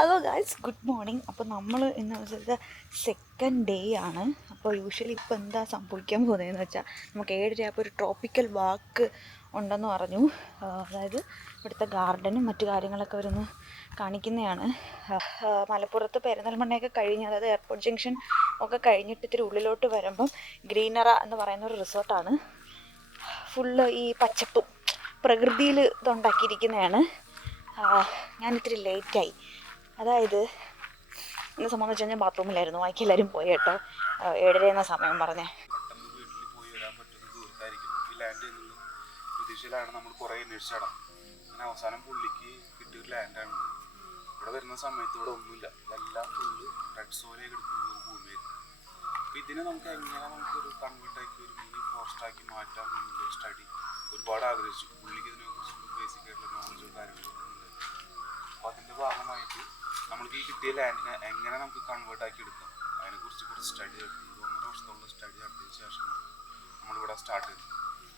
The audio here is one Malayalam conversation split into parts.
Hello guys, good morning. അപ്പോൾ നമ്മൾ ഇന്ന് വെച്ചാൽ സെക്കൻഡ് ഡേ ആണ്. അപ്പോൾ യൂഷ്വലി ഇപ്പോൾ എന്താ സംഭവിക്കാൻ പോകുന്നതെന്ന് വെച്ചാൽ നമുക്ക് 7:30 ആയപ്പോൾ ഒരു ട്രോപ്പിക്കൽ വാക്ക് ഉണ്ടെന്ന് പറഞ്ഞു. അതായത് ഇവിടുത്തെ ഗാർഡനും മറ്റു കാര്യങ്ങളൊക്കെ അവരൊന്ന് കാണിക്കുന്നതാണ്. മലപ്പുറത്ത് പെരിന്തൽമണ്ണയൊക്കെ കഴിഞ്ഞ്, അതായത് എയർപോർട്ട് ജംഗ്ഷൻ ഒക്കെ കഴിഞ്ഞിട്ട് ഇത്തിരി ഉള്ളിലോട്ട് വരുമ്പം ഗ്രീനറ എന്ന് പറയുന്ന ഒരു റിസോർട്ടാണ്. ഫുള്ള് ഈ പച്ചപ്പും പ്രകൃതിയിൽ ഇതുണ്ടാക്കിയിരിക്കുന്നതാണ്. ഞാനിത്തിരി ലേറ്റായി. അതായത് എന്നെ സംബന്ധിച്ച് കഴിഞ്ഞാൽ ബാത്റൂമിലായിരുന്നു. ബാക്കി എല്ലാവരും പോയി കേട്ടോ. 7:30 എന്ന സമയം പറഞ്ഞേ. വീട്ടിൽ പോയി വരാൻ പറ്റുന്ന ദൂരത്തായിരിക്കും ഈ ലാൻഡ് എന്നുള്ള പ്രതീക്ഷയിലാണ് നമ്മൾ കുറേ അന്വേഷിച്ചാണ്. അങ്ങനെ അവസാനം പുള്ളിക്ക് കിട്ടിയൊരു ലാൻഡാണ്. ഇവിടെ വരുന്ന സമയത്ത് ഇവിടെ ഒന്നുമില്ല, ഇതെല്ലാം ഫുള്ള് റെഡ് സോയിലേക്ക് എടുക്കുന്ന ഒരു ഭൂമിയായിരുന്നു. അപ്പോൾ ഇതിനെ എങ്ങനെ നമുക്കൊരു കൺവേർട്ടാക്കി ഒരു മിനി ഫോറസ്റ്റാക്കി മാറ്റാം എന്നുള്ളൊരു സ്റ്റഡി ഒരുപാട് ആഗ്രഹിച്ചു. പുള്ളിക്ക് ഇതിനെക്കുറിച്ചുള്ള ബേസിക് ആയിട്ടുള്ള നോളജും കാര്യങ്ങളൊക്കെ ഉണ്ട്. അപ്പോൾ അതിൻ്റെ ഭാഗമായിട്ട് നമ്മൾക്ക് ഈ കിട്ടിയ ലാൻഡിനെ എങ്ങനെ നമുക്ക് കൺവേർട്ടാക്കി എടുക്കാം അതിനെക്കുറിച്ച് കുറച്ച് സ്റ്റഡി നടത്തി 1.5 വർഷത്തോളം സ്റ്റഡി നടത്തിയതിന് ശേഷമാണ് നമ്മളിവിടെ സ്റ്റാർട്ട് ചെയ്തത്.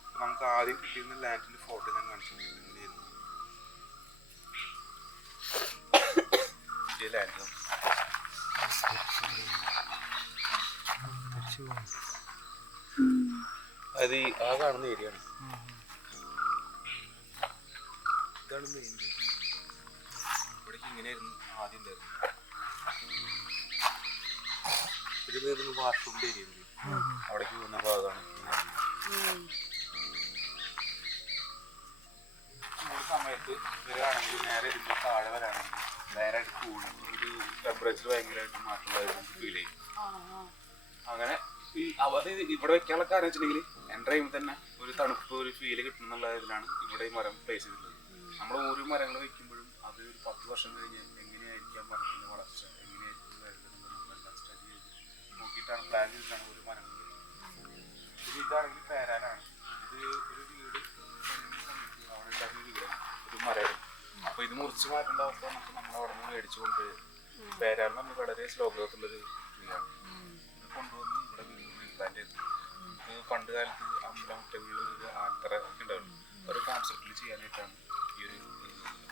അപ്പോൾ നമുക്ക് ആദ്യം കിട്ടിയിരുന്ന ലാൻഡിൻ്റെ ഫോട്ടോ ഞാൻ കാണിച്ചിട്ടുണ്ട്. എങ്ങനെയായിരുന്നു കിട്ടിയ ലാൻഡ്? അത് ആ കാണുന്ന ഏരിയ ആണ്. ഇതാണ് മെയിൻ. ഇവിടേക്ക് ഇങ്ങനെയായിരുന്നു ആദ്യം ഉണ്ടായിരുന്നു. ഇതിൽ വാഷ്റൂമിൻ്റെ ഏരിയ ഉണ്ട്, അവിടേക്ക് പോകുന്ന ഭാഗമാണ്. ഒരു സമയത്ത് വരികയാണെങ്കിൽ നേരെ ഇതിൻ്റെ താഴെ വരാണെങ്കിൽ നേരായിട്ട് കൂടി ഒരു ടെമ്പറേച്ചർ ഭയങ്കരമായിട്ട് മാറ്റമുള്ളതായിട്ട് നമുക്ക് ഫീൽ ചെയ്യും. അങ്ങനെ ഈ അത് ഇവിടെ വെക്കാനുള്ള കാര്യം വെച്ചിട്ടുണ്ടെങ്കിൽ എൻ്റർ ചെയ്യുമ്പോൾ തന്നെ ഒരു തണുപ്പ് ഒരു ഫീല് കിട്ടും എന്നുള്ള ഇതിലാണ് ഇവിടെ ഈ മരം പ്ലേസ് ചെയ്തിട്ടുള്ളത്. നമ്മൾ ഓരോ മരങ്ങൾ വയ്ക്കുമ്പോഴും അത് ഒരു 10 വർഷം കഴിഞ്ഞ് എങ്ങനെയായിരിക്കാം മരത്തിൻ്റെ വളർച്ച, എങ്ങനെയായിരിക്കും നമ്മളെല്ലാം സ്റ്റഡി ചെയ്ത് നോക്കിയിട്ടാണ് പ്ലാൻ ചെയ്തിട്ടാണ് ഒരു മരങ്ങൾ. ഇത് ഇതാണെങ്കിൽ പേരാനാണ്. ഇത് ഒരു വീട് അവിടെ ഉണ്ടായിരുന്ന വീടാണ്, ഒരു മരമാണ്. അപ്പോൾ ഇത് മുറിച്ച് മാറ്റേണ്ട അവസ്ഥ നമുക്ക് നമ്മളവിടെ നിന്ന് മേടിച്ചുകൊണ്ട് പേരാൻ നമ്മൾ വളരെ സ്ലോ ഗ്രോത്തുള്ളൊരു വീടാണ്. ഇത് കൊണ്ടുവന്ന് ഇവിടെ പ്ലാൻ ചെയ്തു. നമുക്ക് പണ്ട് കാലത്ത് അമ്പലമുറ്റകളിൽ ആൽത്തറ ഒക്കെ ഉണ്ടാവുള്ളൂ, ഒരു കോൺസെപ്റ്റിൽ ചെയ്യാനായിട്ടാണ് ഈ ഒരു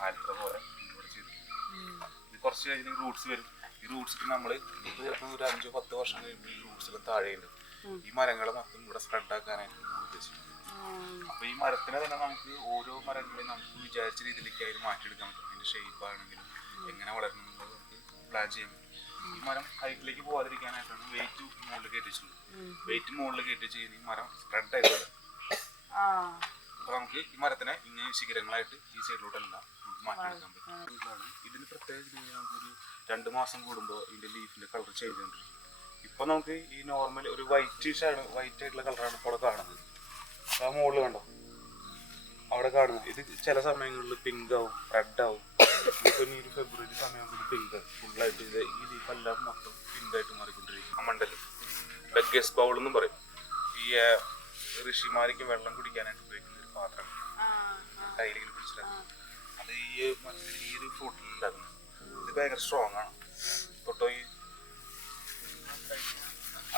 ആൽത്തറ പോലെ ഇവിടെ ചെയ്തത്. ഇത് കുറച്ച് കഴിഞ്ഞ് റൂട്ട്സ് വരും. ഈ റൂട്ട്സിൽ നമ്മൾ ഒരു 5-10 വർഷം കഴിയുമ്പോൾ ഈ റൂട്ട്സിലും താഴെയുണ്ട്. ഈ മരങ്ങളെ മൊത്തം ഇവിടെ സ്പ്രെഡ് ആക്കാനായിട്ട് നമ്മൾ ഉദ്ദേശിക്കുന്നത്. അപ്പോൾ ഈ മരത്തിനെ തന്നെ നമുക്ക് ഓരോ മരങ്ങളെയും നമുക്ക് വിചാരിച്ച രീതിയിലേക്ക് അതിന് മാറ്റിയെടുക്കാൻ പറ്റും. അതിൻ്റെ ഷേപ്പ് ആണെങ്കിലും എങ്ങനെ വളരണം എന്നുള്ളത് നമുക്ക് പ്ലാൻ ചെയ്യാൻ പറ്റും. ഈ മരം ഹൈറ്റിലേക്ക് പോകാതിരിക്കാനായിട്ടാണ് വെയിറ്റ് മുകളിൽ കയറ്റിച്ചുള്ളത്. വെയിറ്റ് മുകളിൽ കയറ്റി ചെയ്യുന്ന ഈ മരം സ്പ്രെഡ് ആയിട്ട് വരും. അപ്പോൾ നമുക്ക് ഈ മരത്തിനെ ഇങ്ങനെ ശിഖരങ്ങളായിട്ട് ഈ സൈഡിലോട്ടെല്ലാം നമുക്ക് മാറ്റിയെടുക്കാൻ പറ്റും. ഇതിന് പ്രത്യേകിച്ച് നമുക്കൊരു 2 മാസം കൂടുമ്പോൾ ഇതിൻ്റെ ലീഫിൻ്റെ കളർ ചേഞ്ച് ചെയ്തുകൊണ്ടിരിക്കും. ഇപ്പോൾ നമുക്ക് ഈ നോർമൽ ഒരു വൈറ്റ് ആയിട്ടുള്ള കളറാണ് ഇപ്പോൾ അവിടെ കാണുന്നത്. ആ മുകളിൽ കണ്ടോ അവിടെ കാണുന്നത്. ഇത് ചില സമയങ്ങളിൽ പിങ്ക് ആവും, റെഡ് ആവും. ഇപ്പോൾ ഇനി ഒരു ഫെബ്രുവരി സമയമാകുമ്പോൾ പിങ്ക് ഫുള്ളായിട്ട് ഇത് ഈ ലീഫെല്ലാം മൊത്തം പിങ്കായിട്ട് മാറിക്കൊണ്ടിരിക്കും. ആ മണ്ടല് ബെഗ്ഗസ് ബൗൾ എന്നും പറയും. ഈ ഋഷിമാർക്ക് വെള്ളം കുടിക്കാനായിട്ട് ഉപയോഗിക്കുന്ന ഒരു പാത്രം കയ്യിലേക്ക് പിടിച്ചിട്ട് അത് ഈ ഒരു ഫ്രൂട്ടിൽ ഉണ്ടാക്കുന്നത്. ഇത് ഭയങ്കര സ്ട്രോങ് ആണ്. തൊട്ടോ ഈ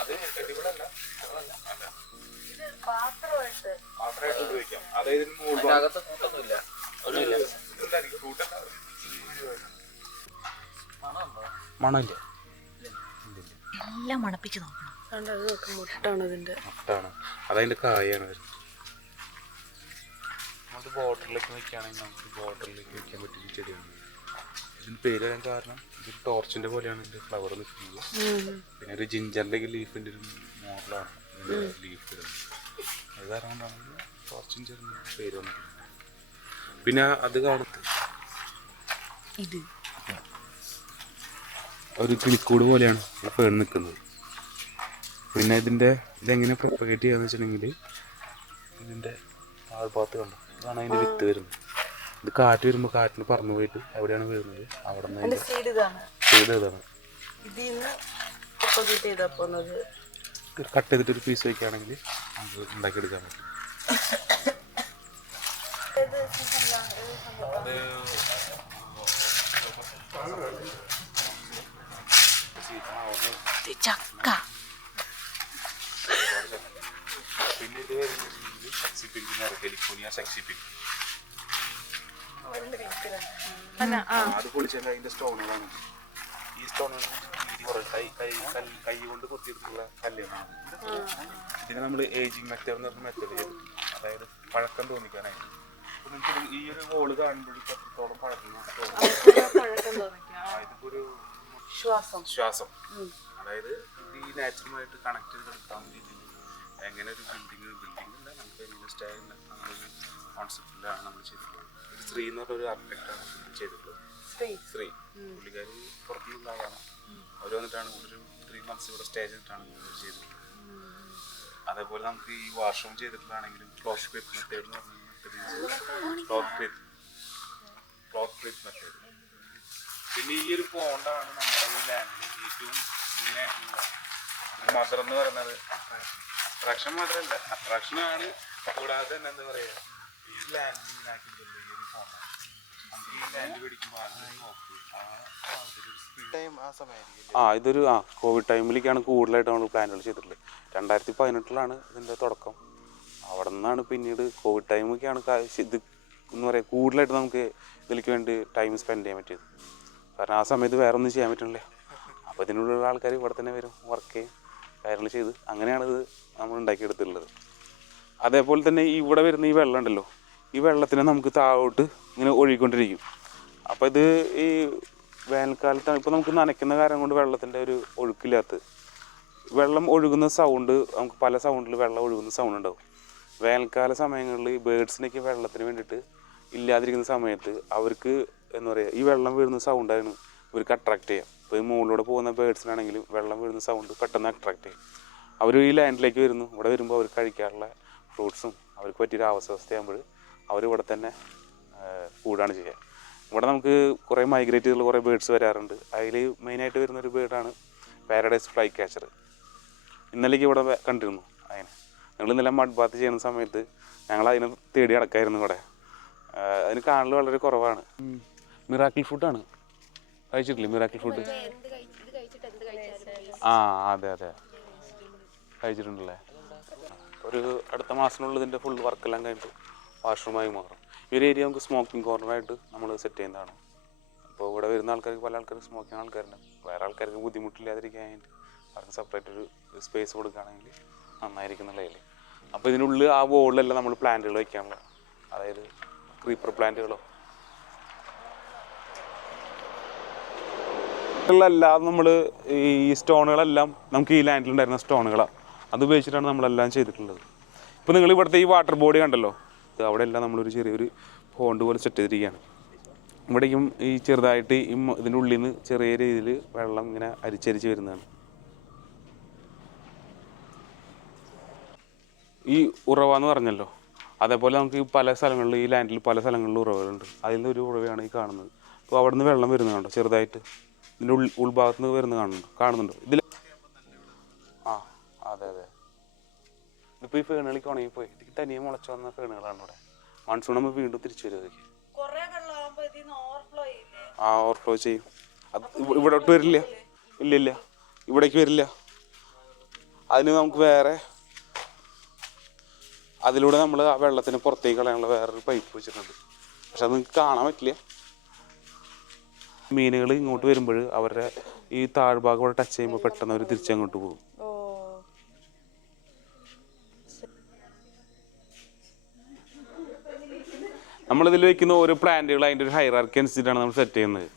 അത് എടിവിടല്ല അല്ല പാത്രമായിട്ട് ഉപയോഗിക്കാം. അതായത് മണമില്ല, എല്ലാം മണപ്പിച്ച് നോക്കണം. മുട്ടാണ് അതതിൻ്റെ കായാണ് വരുന്നത്. നമുക്ക് ബോർഡറിലേക്ക് വയ്ക്കുകയാണെങ്കിൽ നമുക്ക് ബോർഡറിലേക്ക് വയ്ക്കാൻ പറ്റുന്ന ചെടിയാണ്. ഇതിന് പേര് വരാൻ കാരണം ഇതൊരു ടോർച്ചിൻ്റെ പോലെയാണ് ഇതിൻ്റെ ഫ്ലവർ നിൽക്കുന്നത്. പിന്നെ ഒരു ജിഞ്ചറിൻ്റെ ലീഫിൻ്റെ ഒരു മോഡലാണ് ഇതിൻ്റെ ലീഫ് വരുന്നത്. അത് കാരണം കൊണ്ടാണ് ടോർച്ചിൻ ചെറിയ പേര് വന്നിട്ടുള്ളത്. പിന്നെ അത് കാണുന്നത് ഇത് ഒരു കിളിക്കൂട് പോലെയാണ് ഫേൺ നിൽക്കുന്നത്. പിന്നെ ഇതെങ്ങനെ പ്രൊപ്പഗേറ്റ് ചെയ്യാന്ന് വെച്ചിട്ടുണ്ടെങ്കിൽ ഇതിൻ്റെ താഴ്ഭാഗത്ത് കണ്ടോ, ഇതാണ് അതിൻ്റെ വിത്ത് വരുന്നത്. ഇത് കാറ്റ് വരുമ്പോൾ കാറ്റിന് പറന്നു പോയിട്ട് എവിടെയാണ് വീഴുന്നത് അവിടെ നിന്ന് സീഡ് ഇതാണ്. കട്ട് ചെയ്തിട്ട് ഒരു പീസ് വയ്ക്കുകയാണെങ്കിൽ നമുക്ക് ഉണ്ടാക്കിയെടുക്കാൻ പറ്റും. ചക്ക പിന്നെ ഇത് വരുന്നത് സെക്സി പിങ്ക് എന്ന് പറയും. Heliconia sexy pink. അത് പൊളിച്ചാൽ അതിന്റെ സ്റ്റോണുകളാണ്. ഈ സ്റ്റോണുകൾ വീതി കുറവ് കൈ കൊണ്ട് കൊത്തിയെടുത്തുള്ള കല്ലുകളാണ്. ഇതിന് നമ്മൾ ഏജിങ് മെത്തേഡ് എന്ന് പറഞ്ഞ മെത്തേഡ് ചെയ്തിട്ടുണ്ട്. അതായത് പഴക്കം തോന്നിക്കാനായിട്ട്. നിങ്ങൾക്ക് ഈ ഒരു വോള് കാണുമ്പോഴേക്കും അത്രത്തോളം പഴക്കുന്ന ഇതിപ്പോ ഒരു ശ്വാസം. അതായത് ഈ നാച്ചുറലായിട്ട് കണക്ട് ചെയ്ത് എടുക്കാൻ വേണ്ടിയിട്ട് എങ്ങനെ ഒരു ബിൽഡിംഗ് അല്ല നമുക്ക് എങ്ങനെ സ്റ്റേ ചെയ്യുന്ന അങ്ങനൊരു കോൺസെപ്റ്റിലാണ് നമ്മൾ ചെയ്തിട്ടുള്ളത്. ഒരു ശ്രീ എന്ന് പറഞ്ഞ ഒരു ആർക്കിടെക്റ്റാണ് ചെയ്തിട്ടുള്ളത്. ശ്രീ പുള്ളിക്കാരി പുറത്തുനിന്നുണ്ടായാണ്. അവർ വന്നിട്ടാണ് ഒരു 3 months ഇവിടെ സ്റ്റേ ചെയ്തിട്ടാണ് ചെയ്തിട്ടുള്ളത്. അതേപോലെ നമുക്ക് ഈ വാഷ്റൂം ചെയ്തിട്ടുള്ളതാണെങ്കിലും ക്ലോത്ത് ക്രീപ്പ് മെത്തേഡ് എന്ന് പറഞ്ഞ മെത്തേഡ്, ക്ലോത്ത് ക്രീപ്പ് മെത്തേഡ്. പിന്നെ ഈ ഒരു പോണ്ടാണ് നമ്മുടെ ഈ ലാൻഡിൽ ഏറ്റവും ഇങ്ങനെ മദർ എന്ന് പറയുന്നത്. അട്രാക്ഷൻ മാത്രമല്ല, അട്രാക്ഷനാണ് കൂടാതെ തന്നെ എന്താ പറയുക, ഈ ലാൻഡ് ഇങ്ങനാക്കിയിട്ടുള്ള ഈ ഒരു പോണ്ടാണ്. നമുക്ക് ഈ ലാൻഡ് പിടിക്കുമ്പോൾ ഇതൊരു കോവിഡ് ടൈമിലേക്കാണ് കൂടുതലായിട്ട് നമ്മൾ പ്ലാനുകൾ ചെയ്തിട്ടുള്ളത്. 2018 ഇതിൻ്റെ തുടക്കം. അവിടെ നിന്നാണ് പിന്നീട് കോവിഡ് ടൈമൊക്കെയാണ് ഇത് എന്ന് പറയുക കൂടുതലായിട്ട് നമുക്ക് ഇതിലേക്ക് വേണ്ടി ടൈം സ്പെൻഡ് ചെയ്യാൻ പറ്റിയത്. കാരണം ആ സമയത്ത് വേറെ ഒന്നും ചെയ്യാൻ പറ്റുന്നില്ല. അപ്പോൾ ഇതിനുള്ള ആൾക്കാർ ഇവിടെ തന്നെ വരും, വർക്ക് ചെയ്യും, കാര്യങ്ങൾ ചെയ്ത് അങ്ങനെയാണ് ഇത് നമ്മൾ ഉണ്ടാക്കിയെടുത്തിട്ടുള്ളത്. അതേപോലെ തന്നെ ഇവിടെ വരുന്ന ഈ വെള്ളം ഉണ്ടല്ലോ, ഈ വെള്ളത്തിനെ നമുക്ക് താഴോട്ട് ഇങ്ങനെ ഒഴുകിക്കൊണ്ടിരിക്കും. അപ്പോൾ ഇത് ഈ വേനൽക്കാലത്താണ് ഇപ്പോൾ നമുക്ക് നനയ്ക്കുന്ന കാരണം കൊണ്ട് വെള്ളത്തിൻ്റെ ഒരു ഒഴുക്കില്ലാത്ത വെള്ളം ഒഴുകുന്ന സൗണ്ട്, നമുക്ക് പല സൗണ്ടിൽ വെള്ളം ഒഴുകുന്ന സൗണ്ട് ഉണ്ടാവും. വേനൽക്കാല സമയങ്ങളിൽ ബേഡ്സിനൊക്കെ വെള്ളത്തിന് വേണ്ടിയിട്ട് ഇല്ലാതിരിക്കുന്ന സമയത്ത് അവർക്ക് എന്താ പറയുക, ഈ വെള്ളം വീഴുന്ന സൗണ്ടാണ് ഇവർക്ക് അട്രാക്ട് ചെയ്യുക. ഇപ്പോൾ ഈ മുകളിലൂടെ പോകുന്ന ബേഡ്സിനാണെങ്കിലും വെള്ളം വീഴുന്ന സൗണ്ട് പെട്ടെന്ന് അട്രാക്ട് ചെയ്യും. അവർ ഈ ലാൻഡിലേക്ക് വരുന്നു. ഇവിടെ വരുമ്പോൾ അവർ കഴിക്കാറുള്ള ഫ്രൂട്ട്സും അവർക്ക് പറ്റിയൊരു അവസ്ഥയാകുമ്പോൾ അവർ ഇവിടെ തന്നെ കൂടാണ് ചെയ്യുക. ഇവിടെ നമുക്ക് കുറേ മൈഗ്രേറ്റ് ചെയ്തുള്ള കുറേ ബേഡ്സ് വരാറുണ്ട്. അതിൽ മെയിനായിട്ട് വരുന്നൊരു ബേഡാണ് പാരഡൈസ് ഫ്ലൈ ക്യാച്ചർ. ഇന്നലേക്ക് ഇവിടെ കണ്ടിരുന്നു അതിനെ. ഞങ്ങൾ ഇന്നലെ മഡ് ബാത്ത് ചെയ്യുന്ന സമയത്ത് ഞങ്ങൾ അതിനെ തേടി അടക്കായിരുന്നു. ഇവിടെ അതിന് കാണൽ വളരെ കുറവാണ്. മിറാക്കിൾ ഫുഡാണ്. കഴിച്ചിട്ടില്ലേ മിറാക്കിൾ ഫുഡ്? അതെ കഴിച്ചിട്ടുണ്ടല്ലേ. ഒരു അടുത്ത മാസത്തിനുള്ളിൽ ഇതിൻ്റെ ഫുൾ വർക്കെല്ലാം കഴിഞ്ഞിട്ട് വാഷ്റൂമായി മാറും. ഈ ഒരു ഏരിയ നമുക്ക് സ്മോക്കിംഗ് കോർണറായിട്ട് നമ്മൾ സെറ്റ് ചെയ്യുന്നതാണ്. അപ്പോൾ ഇവിടെ വരുന്ന ആൾക്കാർക്ക് പല ആൾക്കാർക്ക് സ്മോക്കിംഗ് ആൾക്കാരുണ്ട്. വേറെ ആൾക്കാർക്ക് ബുദ്ധിമുട്ടില്ലാതിരിക്കാനായിട്ട് അവർക്ക് സെപ്പറേറ്റ് ഒരു സ്പേസ് കൊടുക്കുകയാണെങ്കിൽ നന്നായിരിക്കും എന്നുള്ളതിൽ. അപ്പോൾ ഇതിനുള്ളിൽ ആ വോളിലെല്ലാം നമ്മൾ പ്ലാന്റുകൾ വയ്ക്കാനുള്ള, അതായത് ക്രീപ്പർ പ്ലാന്റുകളോ അല്ലാതെ നമ്മൾ ഈ സ്റ്റോണുകളെല്ലാം നമുക്ക് ഈ ലാൻഡിലുണ്ടായിരുന്ന സ്റ്റോണുകളാണ്. അത് ഉപയോഗിച്ചിട്ടാണ് നമ്മളെല്ലാം ചെയ്തിട്ടുള്ളത്. ഇപ്പോൾ നിങ്ങൾ ഇവിടുത്തെ ഈ വാട്ടർ ബോഡി കണ്ടല്ലോ, അവിടെ എല്ലാം നമ്മളൊരു ചെറിയൊരു പോണ്ട് പോലെ സെറ്റ് ചെയ്തിരിക്കുകയാണ്. ഇവിടേക്കും ഈ ചെറുതായിട്ട് ഇതിൻ്റെ ഉള്ളിൽ നിന്ന് ചെറിയ രീതിയിൽ വെള്ളം ഇങ്ങനെ അരിച്ചരിച്ച് വരുന്നതാണ്. ഈ ഉറവ എന്ന് പറഞ്ഞല്ലോ, അതേപോലെ നമുക്ക് പല സ്ഥലങ്ങളിൽ ഈ ലാൻഡിൽ പല സ്ഥലങ്ങളിൽ ഉറവകളുണ്ട്. അതിൽ നിന്ന് ഒരു ഉറവയാണ് ഈ കാണുന്നത്. അപ്പോൾ അവിടെ നിന്ന് വെള്ളം വരുന്നതുണ്ടോ, ചെറുതായിട്ട് ഇതിൻ്റെ ഉൾഭാഗത്ത് നിന്ന് വരുന്നത് കാണുന്നുണ്ടോ ഇതിൽ? അതെ ഇതിപ്പോൾ ഈ ഫേണുകളിലേക്ക് ഉണങ്ങിപ്പോയി. ഇതിക്ക് തനിയെ മുളച്ചു വന്ന ഫേണുകളാണ് ഇവിടെ. മൺസൂൺ നമ്മൾ വീണ്ടും തിരിച്ചു വരും. അതൊക്കെ ഓവർഫ്ലോ ചെയ്യും. അത് ഇവിടോട്ട് വരില്ല. ഇല്ല ഇവിടേക്ക് വരില്ല. അതിന് നമുക്ക് വേറെ അതിലൂടെ നമ്മൾ ആ വെള്ളത്തിന് പുറത്തേക്ക് കളയാനുള്ള വേറൊരു പൈപ്പ് വെച്ചിട്ടുണ്ട്. പക്ഷെ അത് നിങ്ങൾക്ക് കാണാൻ പറ്റില്ല. മീനുകൾ ഇങ്ങോട്ട് വരുമ്പോൾ അവരുടെ ഈ താഴ്ഭാഗം ഇവിടെ ടച്ച് ചെയ്യുമ്പോൾ പെട്ടെന്ന് അവർ തിരിച്ചങ്ങോട്ട് പോകും. നമ്മളിതിൽ വെക്കുന്ന ഓരോ പ്ലാന്റുകൾ അതിൻ്റെ ഒരു ഹൈറാർക്കി അനുസരിച്ചിട്ടാണ് നമ്മൾ സെറ്റ് ചെയ്യുന്നത്.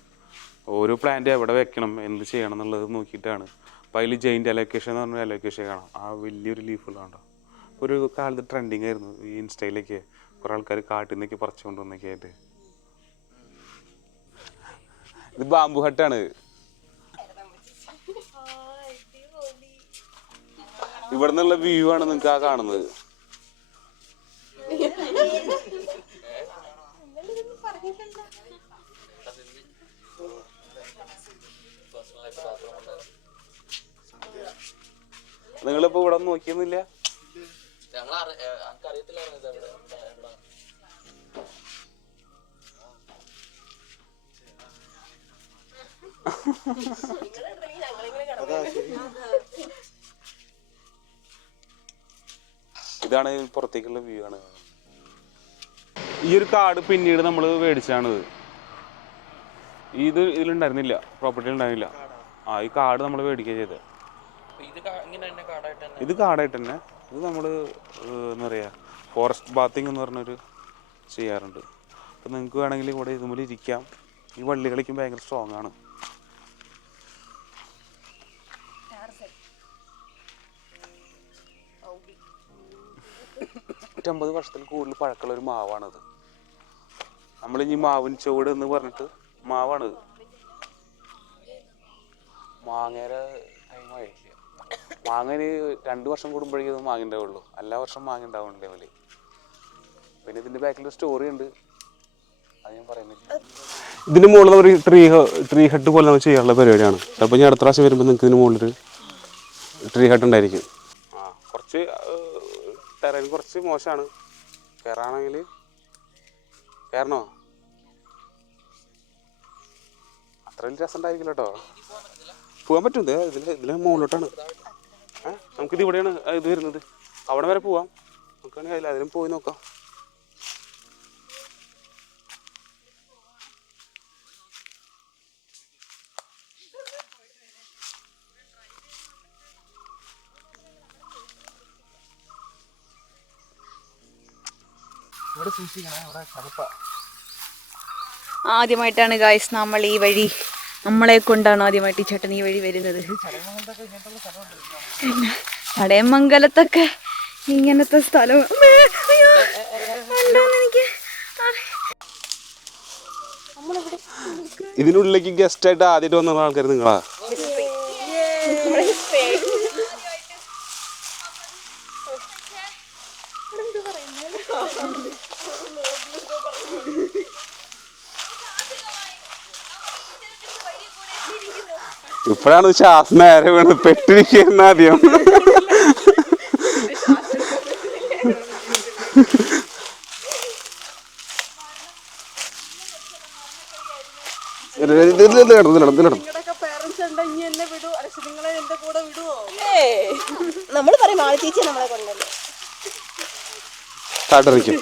ഓരോ പ്ലാന്റ് എവിടെ വെക്കണം, എന്ത് ചെയ്യണം എന്നുള്ളത് നോക്കിയിട്ടാണ്. അപ്പോൾ അതിൽ ജെയിൻ്റ് അലോക്കേഷൻ എന്ന് പറഞ്ഞ അലോക്കേഷൻ കാണാം. ആ വലിയൊരു ലീഫുകളുണ്ടോ, ഒരു കാലത്ത് ട്രെൻഡിങ് ആയിരുന്നു ഈ ഇൻസ്റ്റയിലേക്ക്. കുറേ ആൾക്കാർ കാട്ടിൽ നിന്നൊക്കെ പറിച്ചു കൊണ്ടുവന്നൊക്കെ ആയിട്ട്. ഇത് ബാംബു ഹട്ടാണ്. ഇവിടെ നിന്നുള്ള വ്യൂ ആണ് നിങ്ങൾക്ക് ആ കാണുന്നത്. നിങ്ങളിപ്പോ ഇവിടെ നോക്കിയൊന്നുമില്ല? ഇതാണ് പുറത്തേക്കുള്ള വ്യൂ ആണ്. ഈ ഒരു കാർഡ് പിന്നീട് നമ്മൾ മേടിച്ചാണിത്. ഇതിലുണ്ടായിരുന്നില്ല, പ്രോപ്പർട്ടി ഉണ്ടായിരുന്നില്ല. ഈ കാർഡ് നമ്മൾ മേടിക്കുക ചെയ്തത്. ഇത് കാർഡായിട്ട് തന്നെ. ഇത് നമ്മൾ എന്താ പറയുക, ഫോറസ്റ്റ് ബാത്തിങ് എന്ന് പറഞ്ഞൊരു ചെയ്യാറുണ്ട്. അപ്പോൾ നിങ്ങൾക്ക് വേണമെങ്കിൽ ഇവിടെ ഇതുപോലെ ഇരിക്കാം. ഈ വള്ളികളിക്കും ഭയങ്കര സ്ട്രോങ് ആണ്. 150 വർഷത്തിൽ കൂടുതൽ പഴക്കമുള്ള ഒരു മാവാണത്. നമ്മളിനി മാവിൻ ചുവട് എന്ന് പറഞ്ഞിട്ട് മാവാണിത്. മാങ്ങയുടെ ടൈമായില്ല. മാങ്ങന് 2 വർഷം കൂടുമ്പോഴേക്കും മാങ്ങ ഉണ്ടാവുള്ളൂ. എല്ലാ വർഷം മാങ്ങ ഉണ്ടാവുന്നുണ്ട് പോലെ. പിന്നെ ഇതിൻ്റെ ബാക്കിൽ സ്റ്റോറി ഉണ്ട്, അത് ഞാൻ പറയുന്നില്ല. ഇതിന് മുകളിൽ ഒരു ട്രീ ഹട്ട് പോലെ നമുക്ക് ചെയ്യാനുള്ള പരിപാടിയാണ്. അപ്പോൾ ഞാൻ അടുത്ത പ്രാവശ്യം വരുമ്പോൾ നിങ്ങൾക്ക് ഇതിന് മുകളിലൊരു ട്രീ ഹട്ട് ഉണ്ടായിരിക്കും. കുറച്ച് ടെറൈൻ കുറച്ച് മോശമാണ്. കയറാണെങ്കിൽ കയറണോ? അത്ര വലിയ രസം ഉണ്ടായിരിക്കില്ല കേട്ടോ. പോകാൻ പറ്റും. ഇതിലെ മുകളിലോട്ടാണ്. നമുക്കിത് ഇവിടെയാണ് ഇത് വരുന്നത്. അവിടെ വരെ പോവാം. നമുക്കാണെങ്കിൽ അതിലും പോയി നോക്കാം. ആദ്യമായിട്ടാണ് ഗായ്സ് നമ്മൾ ഈ വഴി, നമ്മളെ കൊണ്ടാണ് ആദ്യമായിട്ട് ഈ ചേട്ടൻ ഈ വഴി വരുന്നത്. ചടയമംഗലത്തൊക്കെ ഇങ്ങനത്തെ സ്ഥലം എനിക്ക്. ഇതിനുള്ളിലേക്ക് ഗസ്റ്റ് ആയിട്ട് ആദ്യമായിട്ട് വന്ന ആൾക്കാർ നിങ്ങളാ? ഇപ്പോഴാണ് ശ്വാസം നേരെ വീണ് പെട്ടിരിക്കുന്ന ആദ്യം. കാട്ടറിക്കും.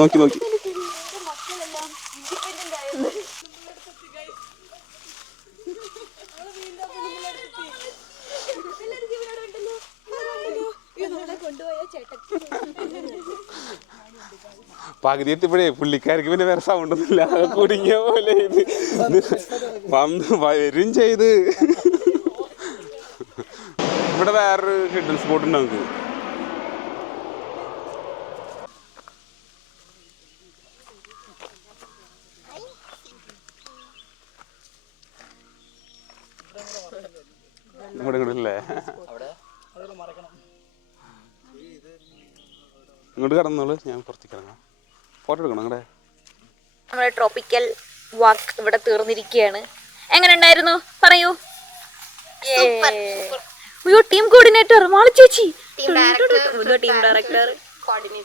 നോക്കി നോക്കി പകുതി എത്തിയപ്പോഴേ പുള്ളിക്കാർക്ക് പിന്നെ വേറെ സൗണ്ട് ഒന്നുമില്ല, കുടുങ്ങിയ പോലെ വന്ന് വരും ചെയ്ത്. ഇവിടെ വേറൊരു ഹിഡൻ സ്പോട്ട് ഉണ്ട് നമുക്ക്. ഇങ്ങോട്ടില്ലേ, ഇങ്ങോട്ട് കടന്നോളൂ, ഞാൻ പുറത്തേക്ക് ഇറങ്ങാം. ഫോട്ടോ എടുക്കണം. അങ്ങടെ നമ്മുടെ ട്രോപ്പിക്കൽ വാക്ക് ഇവിടെ തീർന്നിരിക്കുകയാണ്. എങ്ങനെ ഉണ്ടായിരുന്നു പറയൂ? അയ്യോ, ടീം കോർഡിനേറ്റർ മാളി ചേച്ചി, ടീം ഡയറക്ടർ,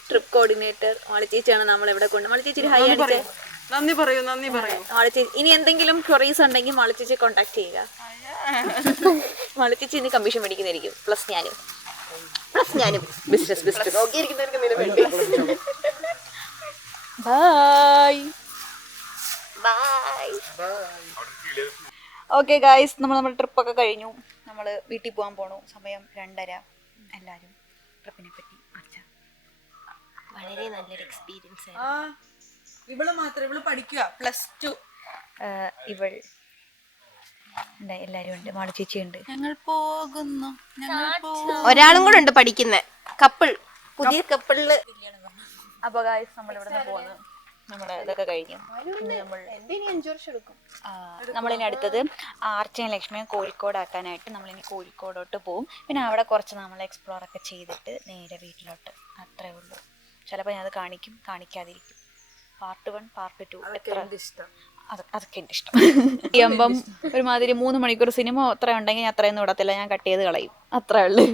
ട്രിപ്പ് കോർഡിനേറ്റർ മാളി ചേച്ചിയാണ് നമ്മൾ ഇവിടെ കൊണ്ട്. മാളി ചേച്ചി ഹൈ അടിച്ചേ. നന്ദി പറയൂ. മാളി ചേച്ചി ഇനി എന്തെങ്കിലും ക്വറീസ് ഉണ്ടെങ്കിൽ മാളി ചേച്ചി കോൺടാക്ട് ചെയ്യുക. മാളി ചേച്ചി ഇനി കമ്മീഷൻ മേടിക്കുന്നതായിരിക്കും. പ്ലസ് ഞാനും ബിസിനസ്. ഓക്കെ ഗായ്സ്, നമ്മുടെ ട്രിപ്പൊക്കെ കഴിഞ്ഞു. നമ്മൾ വീട്ടിൽ പോകാൻ പോണു. സമയം 2:30. എല്ലാവരും ട്രിപ്പിനെ പറ്റി വളരെ നല്ലൊരു എക്സ്പീരിയൻസ്. ഇവള് പഠിക്കുക +2. ഇവൾ എല്ലാരും ഉണ്ട്. മാളി ചേച്ചി ഉണ്ട്. ഞങ്ങൾ പോകുന്നു. ഒരാളും കൂടെ ഉണ്ട് പഠിക്കുന്ന കപ്പിൾ, പുതിയ കപ്പിളില്. അപ്പൊ ഗായ്സ് നമ്മൾ ഇവിടെ നിന്ന് പോകുന്നു. നമ്മുടെ ഇതൊക്കെ കഴിഞ്ഞു. നമ്മളിനി അടുത്തത് ആർച്ചയും ലക്ഷ്മിയും കോഴിക്കോടാക്കാനായിട്ട് നമ്മളിനി കോഴിക്കോടോട്ട് പോകും. പിന്നെ അവിടെ കുറച്ച് നമ്മൾ എക്സ്പ്ലോർ ഒക്കെ ചെയ്തിട്ട് നേരെ വീട്ടിലോട്ട്. അത്രേ ഉള്ളൂ. ചിലപ്പോൾ ഞാൻ അത് കാണിക്കും, കാണിക്കാതിരിക്കും. പാർട്ട് 1 പാർട്ട് 2 അതൊക്കെ എൻ്റെ ഇഷ്ടം. ചെയ്യുമ്പം ഒരുമാതിരി 3 മണിക്കൂർ സിനിമ അത്ര ഉണ്ടെങ്കിൽ ഞാൻ അത്രയൊന്നും ഇടത്തില്ല, ഞാൻ കട്ട് ചെയ്ത് കളയും. അത്രേ ഉള്ളൂ.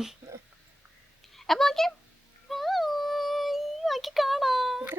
അപ്പോൾ കാണാം.